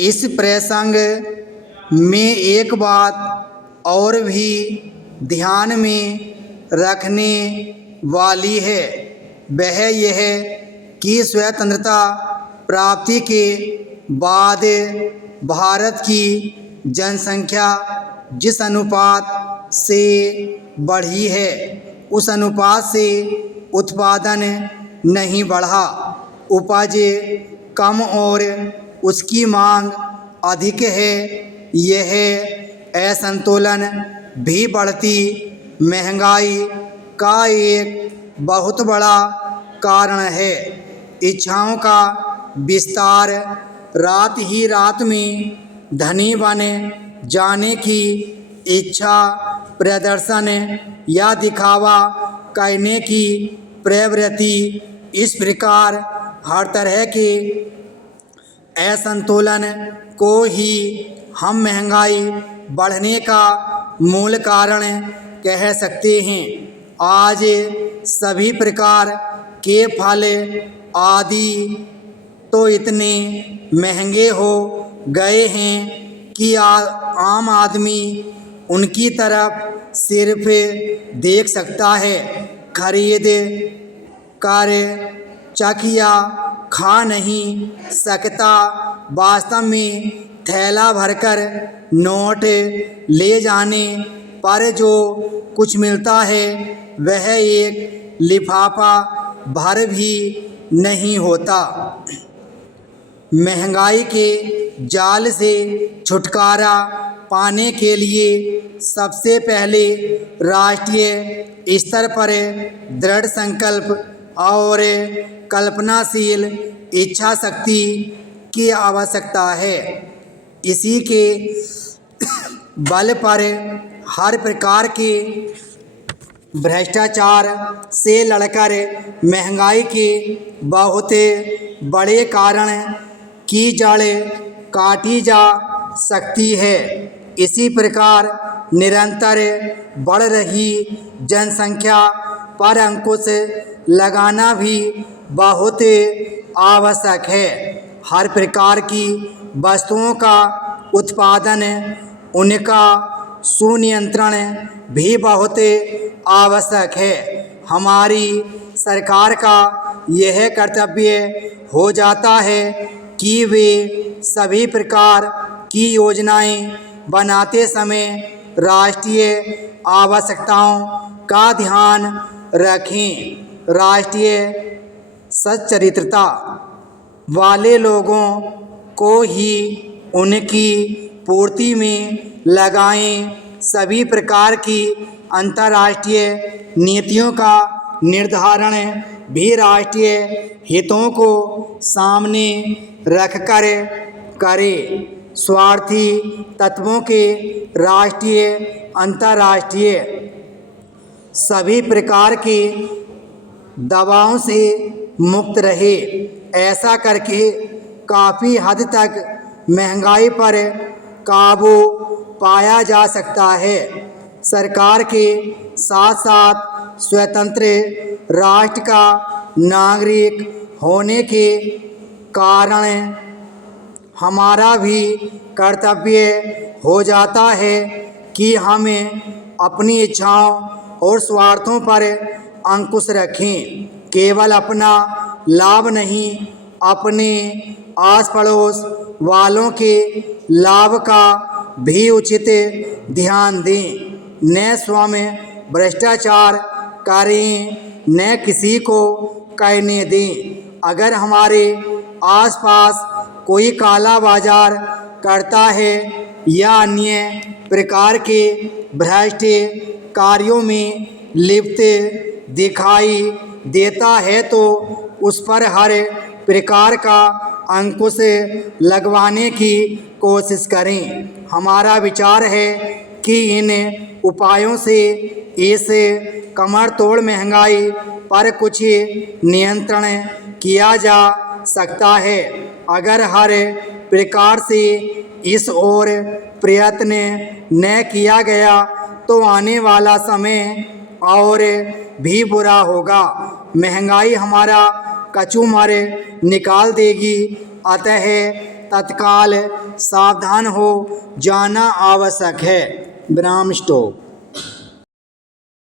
इस प्रसंग में एक बात और भी ध्यान में रखने वाली है, वह यह कि स्वतंत्रता प्राप्ति के बाद भारत की जनसंख्या जिस अनुपात से बढ़ी है, उस अनुपात से उत्पादन नहीं बढ़ा। उपज कम और उसकी मांग अधिक है। यह असंतुलन भी बढ़ती महंगाई का एक बहुत बड़ा कारण है। इच्छाओं का विस्तार, रात ही रात में धनी बन जाने की इच्छा, प्रदर्शन या दिखावा करने की प्रवृत्ति, इस प्रकार हर तरह के असंतुलन को ही हम महंगाई बढ़ने का मूल कारण कह सकते हैं। आज सभी प्रकार के फल आदि तो इतने महंगे हो गए हैं कि आम आदमी उनकी तरफ सिर्फ देख सकता है, खरीद कर चख या खा नहीं सकता। वास्तव में थैला भरकर नोट ले जाने पर जो कुछ मिलता है वह एक लिफाफा भर भी नहीं होता। महंगाई के जाल से छुटकारा पाने के लिए सबसे पहले राष्ट्रीय स्तर पर दृढ़ संकल्प और कल्पनाशील इच्छा शक्ति की आवश्यकता है। इसी के बल पर हर प्रकार के भ्रष्टाचार से लड़कर महंगाई के बहुत बड़े कारण की जड़ काटी जा सकती है। इसी प्रकार निरंतर बढ़ रही जनसंख्या पर अंकुश लगाना भी बहुत आवश्यक है। हर प्रकार की वस्तुओं का उत्पादन, उनका सुनियंत्रण भी बहुत आवश्यक है। हमारी सरकार का यह कर्तव्य हो जाता है कि वे सभी प्रकार की योजनाएं बनाते समय राष्ट्रीय आवश्यकताओं का ध्यान रखें। राष्ट्रीय सच्चरित्रता वाले लोगों को ही उनकी पूर्ति में लगाएं। सभी प्रकार की अंतर्राष्ट्रीय नीतियों का निर्धारण भी राष्ट्रीय हितों को सामने रखकर करें। स्वार्थी तत्वों के राष्ट्रीय, अंतर्राष्ट्रीय सभी प्रकार के दबावों से मुक्त रहे। ऐसा करके काफ़ी हद तक महंगाई पर काबू पाया जा सकता है। सरकार के साथ साथ स्वतंत्र राष्ट्र का नागरिक होने के कारण हमारा भी कर्तव्य हो जाता है कि हमें अपनी इच्छाओं और स्वार्थों पर अंकुश रखें। केवल अपना लाभ नहीं, अपने आस पड़ोस वालों के लाभ का भी उचित ध्यान दें। न स्वयं भ्रष्टाचार करें, न किसी को करने दें। अगर हमारे आसपास कोई काला बाजार करता है या अन्य प्रकार के भ्रष्ट कार्यों में लिप्त दिखाई देता है तो उस पर हर प्रकार का अंकुश लगवाने की कोशिश करें। हमारा विचार है कि इन उपायों से इस कमर तोड़ महंगाई पर कुछ नियंत्रण किया जा सकता है। अगर हर प्रकार से इस ओर प्रयत्न न किया गया तो आने वाला समय और भी बुरा होगा। महंगाई हमारा कचूमर निकाल देगी। अतः तत्काल सावधान हो जाना आवश्यक है। विराम स्टॉप।